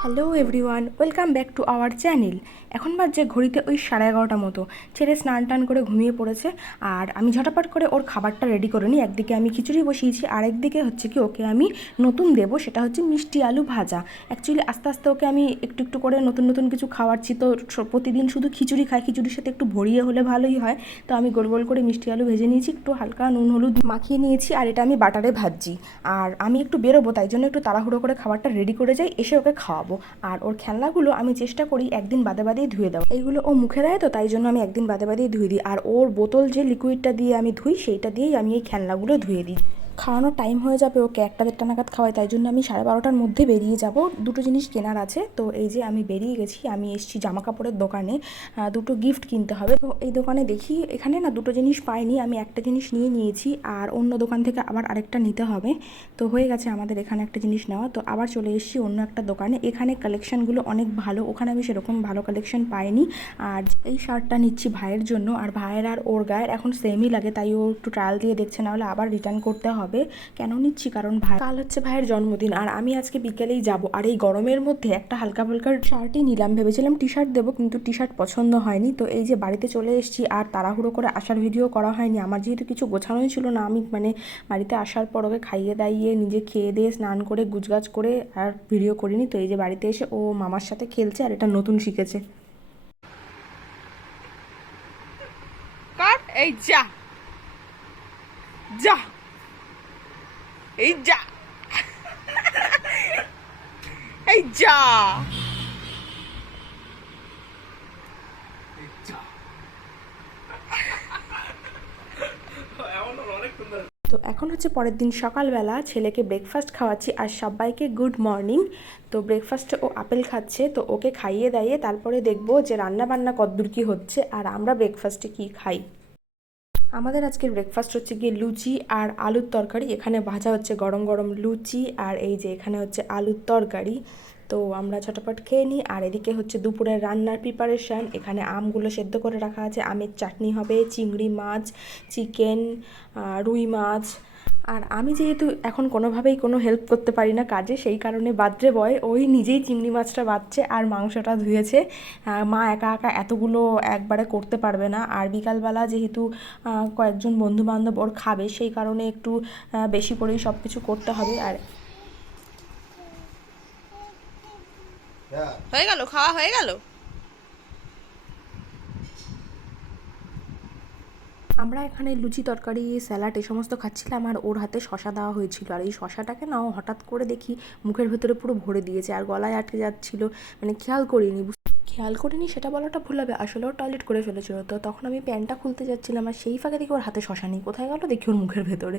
Hello everyone, welcome back to our channel. এখন বাজে ঘড়িতে ওই 11:30 মতো। ছেলে স্নান টান করে ঘুমিয়ে পড়েছে, আর আমি ঝটাপট করে ওর খাবারটা রেডি করে নিই। একদিকে আমি খিচুড়ি বসিয়েছি, আর একদিকে হচ্ছে কি ওকে আমি নতুন দেবো, সেটা হচ্ছে মিষ্টি আলু ভাজা। অ্যাকচুয়ালি আস্তে আস্তে ওকে আমি একটু একটু করে নতুন নতুন কিছু খাওয়াচ্ছি। তো প্রতিদিন শুধু খিচুড়ি খাই, খিচুড়ির সাথে একটু ভরিয়ে হলে ভালোই হয়। তো আমি গোল গোল করে মিষ্টি আলু ভেজে নিয়েছি, একটু হালকা নুন হলুদ মাখিয়ে নিয়েছি, আর এটা আমি বাটারে ভাজছি। আর আমি একটু বেরোবো, তাই জন্য একটু তাড়াহুড়ো করে খাবারটা রেডি করে যাই, এসে ওকে খাওয়াবো। আর ওর খেলনাগুলো আমি চেষ্টা করি একদিন বাদে বাদেই ধুয়ে দেওয়া। এইগুলো ও মুখে দেয়, তো তাই জন্য আমি একদিন বাদে বাদেই ধুয়ে দিই। আর ওর বোতল যে লিকুইডটা দিয়ে আমি ধুই, সেইটা দিয়েই আমি এই খেলনাগুলো ধুয়ে দিই। খাওয়ানোর টাইম হয়ে যাবে, ওকে 1টা-1:30 নাগাদ খাওয়াই, তাই জন্য আমি 12:30টার মধ্যে বেরিয়ে যাব। দুটো জিনিস কেনার আছে, তো এই যে আমি বেরিয়ে গেছি। আমি এসেছি জামা কাপড়ের দোকানে, দুটো গিফট কিনতে হবে। তো এই দোকানে দেখি এখানে না দুটো জিনিস পাইনি, আমি একটা জিনিস নিয়ে নিয়েছি, আর অন্য দোকান থেকে আবার আরেকটা নিতে হবে। তো হয়ে গেছে আমাদের এখানে একটা জিনিস নেওয়া। তো আবার চলে এসেছি অন্য একটা দোকানে। এখানে কালেকশানগুলো অনেক ভালো, ওখানে আমি সেরকম ভালো কালেকশান পাইনি। আর এই শার্টটা নিচ্ছি ভাইয়ের জন্য, আর ভাইয়ের আর ওর গায়ের এখন সেমই লাগে, তাই ও একটু ট্রায়াল দিয়ে দেখছে, না হলে আবার রিটার্ন করতে হবে। কেন নিচ্ছি, কারণ ভাই কাল হচ্ছে ভাইয়ের জন্মদিন, আর আমি আজকে বিকেলেই যাব। আর এই গরমের মধ্যে একটা হালকা ফুলকা শার্টই নিলাম। ভেবেছিলাম টি শার্ট দেবো, কিন্তু টি শার্ট পছন্দ হয়নি। তো এই যে বাড়িতে চলে এসেছি, আর তাড়াহুড়ো করে আসার ভিডিও করা হয়নি। আমার যেহেতু কিছু গোছানোই ছিল না, আমি বাড়িতে আসার পর ওকে খাইয়ে দাইয়ে নিজে খেয়ে দিয়ে স্নান করে গুছগাছ করে আর ভিডিও করিনি। তো এই যে বাড়িতে এসে ও মামার সাথে খেলছে, আর এটা নতুন শিখেছে। এই যা যা, এই যা, এই যা। তো এখন হচ্ছে পরের দিন সকালবেলা, ছেলেকে ব্রেকফাস্ট খাওয়াচ্ছি আর সবাইকে গুড মর্নিং। তো ব্রেকফাস্টে ও আপেল খাচ্ছে, তো ওকে খাইয়ে দাইয়ে তারপরে দেখবো যে রান্না বান্না কতদূর কী হচ্ছে, আর আমরা ব্রেকফাস্টে কী খাই। আমাদের আজকের ব্রেকফাস্ট হচ্ছে গিয়ে লুচি আর আলুর তরকারি। এখানে ভাজা হচ্ছে গরম গরম লুচি, আর এই যে এখানে হচ্ছে আলুর তরকারি। তো আমরা ঝটপট খেয়ে নিই। আর এদিকে হচ্ছে দুপুরের রান্নার প্রিপারেশান। এখানে আমগুলো সেদ্ধ করে রাখা আছে, আমের চাটনি হবে, চিংড়ি মাছ, চিকেন, রুই মাছ। আর আমি যেহেতু এখন কোনোভাবেই কোনো হেল্প করতে পারি না কাজে, সেই কারণে বাদ্রে বয় ওই নিজেই চিংড়ি মাছটা বাছছে আর মাংসটা ধুয়েছে। মা একা একা এতগুলো একবারে করতে পারবে না। আর বিকালবেলা যেহেতু কয়েকজন বন্ধুবান্ধব ওর খাবে, সেই কারণে একটু বেশি করেই সব কিছু করতে হবে। আর হয়ে গেল, খাওয়া হয়ে গেল। আমরা এখানে লুচি তরকারি স্যালাড এই সমস্ত খাচ্ছিলাম, আর ওর হাতে শশা দেওয়া হয়েছিল। আর এই শশাটাকে না ও হঠাৎ করে দেখি মুখের ভেতরে পুরো ভরে দিয়েছে, আর গলায় আটকে যাচ্ছিল। খেয়াল করিনি সেটা বলাটা ভুল হবে, আসলেও টয়লেট করে ফেলেছিল। তো তখন আমি প্যান্টটা খুলতে যাচ্ছিলাম, আর সেই ফাঁকে দেখি ওর হাতে শশা নেই, কোথায় গেল দেখি ওর মুখের ভেতরে।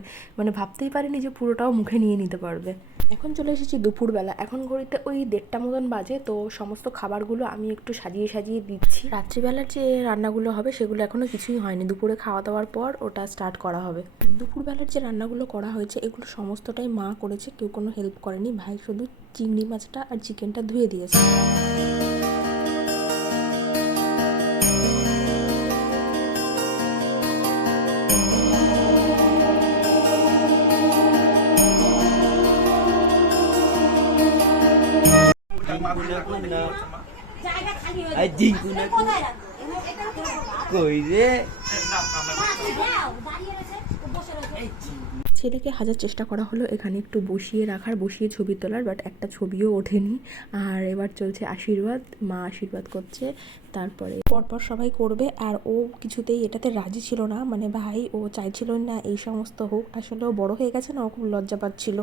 ভাবতেই পারিনি যে পুরোটাও মুখে নিয়ে নিতে পারবে। এখন চলে এসেছি দুপুরবেলা, এখন ঘড়িতে ওই 1:30 মতন বাজে। তো সমস্ত খাবারগুলো আমি একটু সাজিয়ে সাজিয়ে দিচ্ছি। রাত্রিবেলার যে রান্নাগুলো হবে সেগুলো এখনও কিছুই হয়নি, দুপুরে খাওয়া দাওয়ার পর ওটা স্টার্ট করা হবে। দুপুরবেলার যে রান্নাগুলো করা হয়েছে এগুলো সমস্তটাই মা করেছে, কেউ কোনো হেল্প করেনি। ভাই শুধু চিংড়ি মাছটা আর চিকেনটা ধুয়ে দিয়েছে। ছেলেকে হাজার চেষ্টা করা হলো এখানে একটু বসিয়ে ছবি তোলার, বাট একটা ছবিও ওঠেনি। আর এবার চলছে আশীর্বাদ, মা আশীর্বাদ করছে, তারপরে পরপর সবাই করবে। আর ও কিছুতেই এটাতে রাজি ছিল না, ভাই ও চাইছিল না এই সমস্ত হোক। আসলে ও বড় হয়ে গেছে না, ও খুব লজ্জা পাচ্ছিল।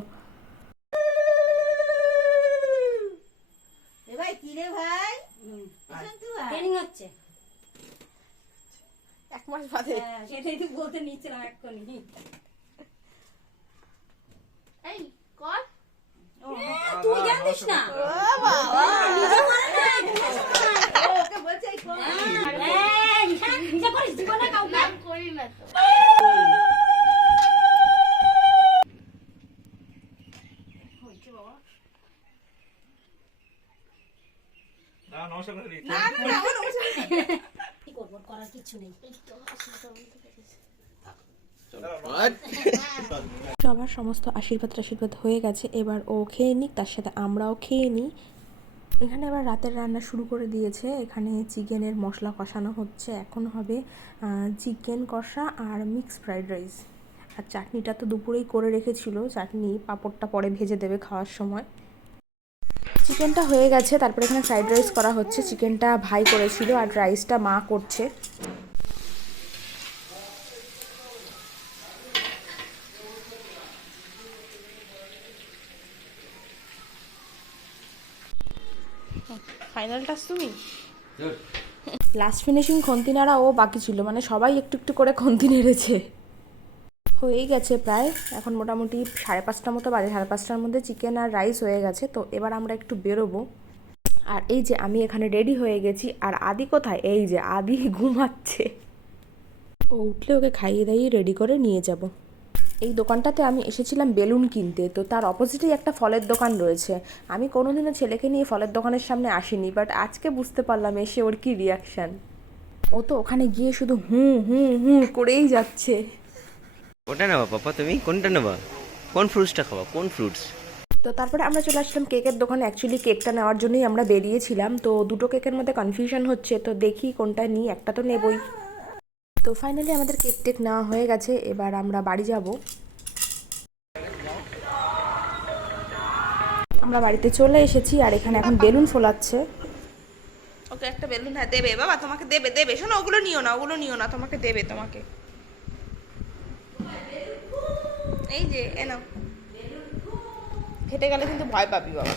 হচ্ছে 1 মাস বাদে সেটাই তো বলতে নিচ্ছিলাম এক্ষুনি। এই কর, তুই জানিস না নিজে করে না, ওকে বলছে এই কর। নিজে করিস জীবনে কাউকে করি না তো। হইছে বাবা, না নমস্কার করে দিচ্ছি। না না না নমস্কার। কি করব, করার কিছু নেই। চলো সবার সমস্ত আশীর্বাদ হয়ে গেছে, এবার ও খেয়ে নিক, তার সাথে আমরাও খেয়ে নিই। এখানে এবার রাতের রান্না শুরু করে দিয়েছে। এখানে চিকেনের মশলা কষানো হচ্ছে, এখন হবে চিকেন কষা আর মিক্স ফ্রাইড রাইস। আর চাটনিটা তো দুপুরেই করে রেখেছিল, চাটনি পাঁপড়টা পরে ভেজে দেবে খাওয়ার সময়। চিকেনটা হয়ে গেছে, তারপরে এখানে ফ্রাইড রাইস করা হচ্ছে। চিকেনটা ভাই করেছিল আর রাইসটা মা করছে। ফাইনাল টাচ তুমি। লাস্ট ফিনিশিং খন্তি নাড়া ও বাকি ছিল, মানে সবাই একটু একটু করে খন্তি নেড়েছে। হয়েই গেছে প্রায়, এখন মোটামুটি 5:30 মতো বাজে। 5:30টার মধ্যে চিকেন আর রাইস হয়ে গেছে। তো এবার আমরা একটু বেরোবো। আর এই যে আমি এখানে রেডি হয়ে গেছি। আর আদি কোথায়? এই যে আদি ঘুমাচ্ছে। ও উঠলে ওকে খাইয়ে দাইয়ে রেডি করে নিয়ে যাব। এই দোকানটাতে আমি এসেছিলাম বেলুন কিনতে, তো তার অপোজিটেই একটা ফলের দোকান রয়েছে। আমি কোনোদিনও ছেলেকে নিয়ে ফলের দোকানের সামনে আসিনি, বাট আজকে বুঝতে পারলাম এসে ওর কী রিয়াকশান। ও তো ওখানে গিয়ে শুধু হুঁ হুঁ হুঁ করেই যাচ্ছে। ওটা নেবা পাপা, তুমি কোনটা নেবা? কোন ফ্রুটসটা খাবা? কোন ফ্রুটস? তো তারপরে আমরা চলে আসলাম কেকের দোকানে। অ্যাকচুয়ালি কেকটা নেওয়ার জন্যই আমরা বেরিয়েছিলাম। তো দুটো কেকের মধ্যে কনফিউশন হচ্ছে, তো দেখি কোনটা নিই, একটা তো নেবই। তো ফাইনালি আমাদের কেক টেক নেওয়া হয়ে গেছে, এবার আমরা বাড়ি যাব। আমরা বাড়িতে চলে এসেছি আর এখানে এখন বেলুন ফোলাচ্ছে। ওকে একটা বেলুন, হ্যাঁ দেবে বাবা, তোমাকে দেবে দেবে। শোনো, ওগুলো নিও না, ওগুলো নিও না, তোমাকে দেবে, তোমাকে। এই যে এনো, খেতে গেলে কিন্তু ভয় পাবি বাবা।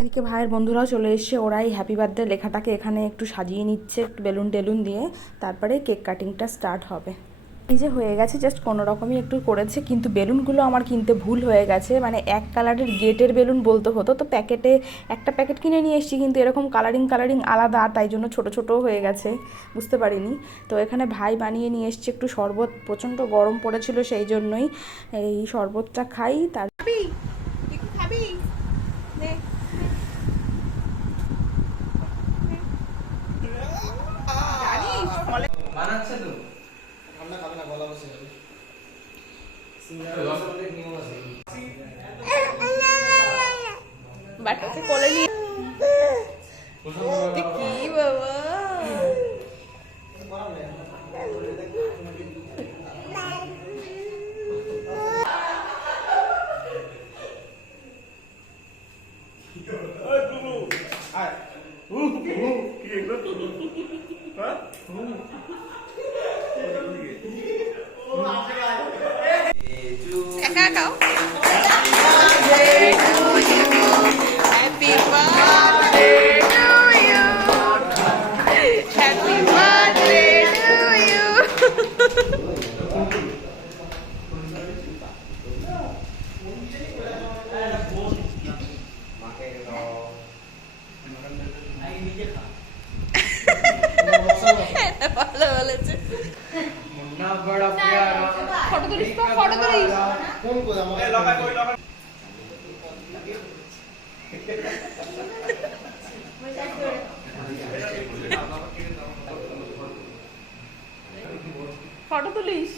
এদিকে ভাইয়ের বন্ধুরাও চলে এসছে, ওরাই হ্যাপি বার্থডে লেখাটাকে এখানে একটু সাজিয়ে নিচ্ছে একটু বেলুন টেলুন দিয়ে, তারপরে কেক কাটিংটা স্টার্ট হবে। এই যে হয়ে গেছে, জাস্ট কোনো রকমই একটু করেছে, কিন্তু বেলুনগুলো আমার কিনতে ভুল হয়ে গেছে। মানে এক কালারের গেটের বেলুন বলতে হতো, তো প্যাকেটে একটা প্যাকেট কিনে নিয়ে এসেছি, কিন্তু এরকম কালারিং আলাদা, তাই জন্য ছোটো ছোটোও হয়ে গেছে, বুঝতে পারিনি। তো এখানে ভাই বানিয়ে নিয়ে এসছে একটু শরবত, প্রচণ্ড গরম পড়েছিল সেই জন্যই এই শরবতটা খাই। তার খাবি বানাচ্ছে তো বাট ওকে কোলে নিয়ে কি বাবা। একা একাও Happy birthday to you. Happy birthday to you. ভালো বলেছে। ফটো তুলিস তো, ফটো তুলিস। ফটো তুলিস।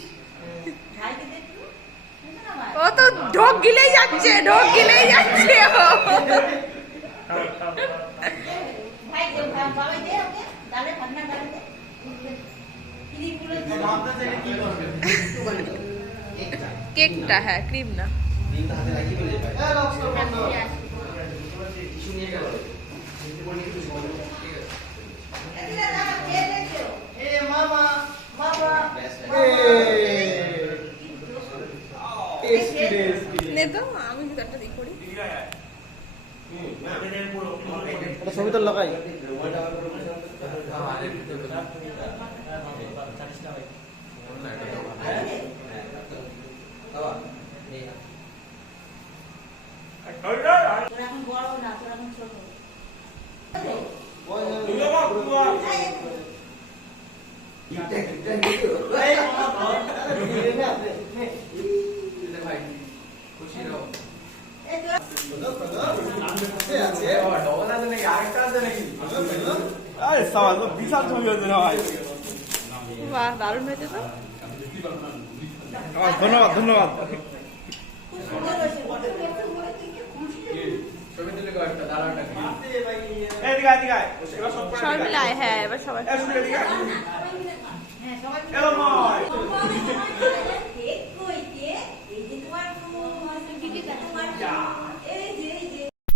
ও তো ঢোক গিলেই যাচ্ছে, ঢোক গিলেই যাচ্ছে ও। কেকটা, হ্যাঁ ক্রিম না। নে তো, আমি ভিতরটা দিই করি। ছবি তো লাগাই আরে সাবাস তো বিশাল ছবি হয়েছে না ভাই বাহ দারুণ হয়েছে তো ধন্যবাদ ধন্যবাদ এদিকে এদিকে এবার সব সবাই মিলে আয়, হ্যাঁ এবার সবাই এদিকে এলো নয়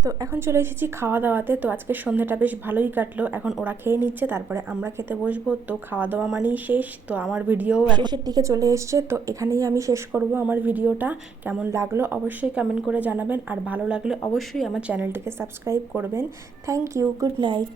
তো এখন চলে এসেছি খাওয়া দাওয়াতে। তো আজকে সন্ধ্যাটা বেশ ভালোই কাটলো। এখন ওরা খেয়ে নিচ্ছে, তারপরে আমরা খেতে বসবো। তো খাওয়া দাওয়া মানেই শেষ। তো আমার ভিডিও শেষের দিকে চলে এসছে। তো এখানেই আমি শেষ করব আমার ভিডিওটা। কেমন লাগলো অবশ্যই কমেন্ট করে জানাবেন, আর ভালো লাগলে অবশ্যই আমার চ্যানেলটিকে সাবস্ক্রাইব করবেন। Thank you, good night.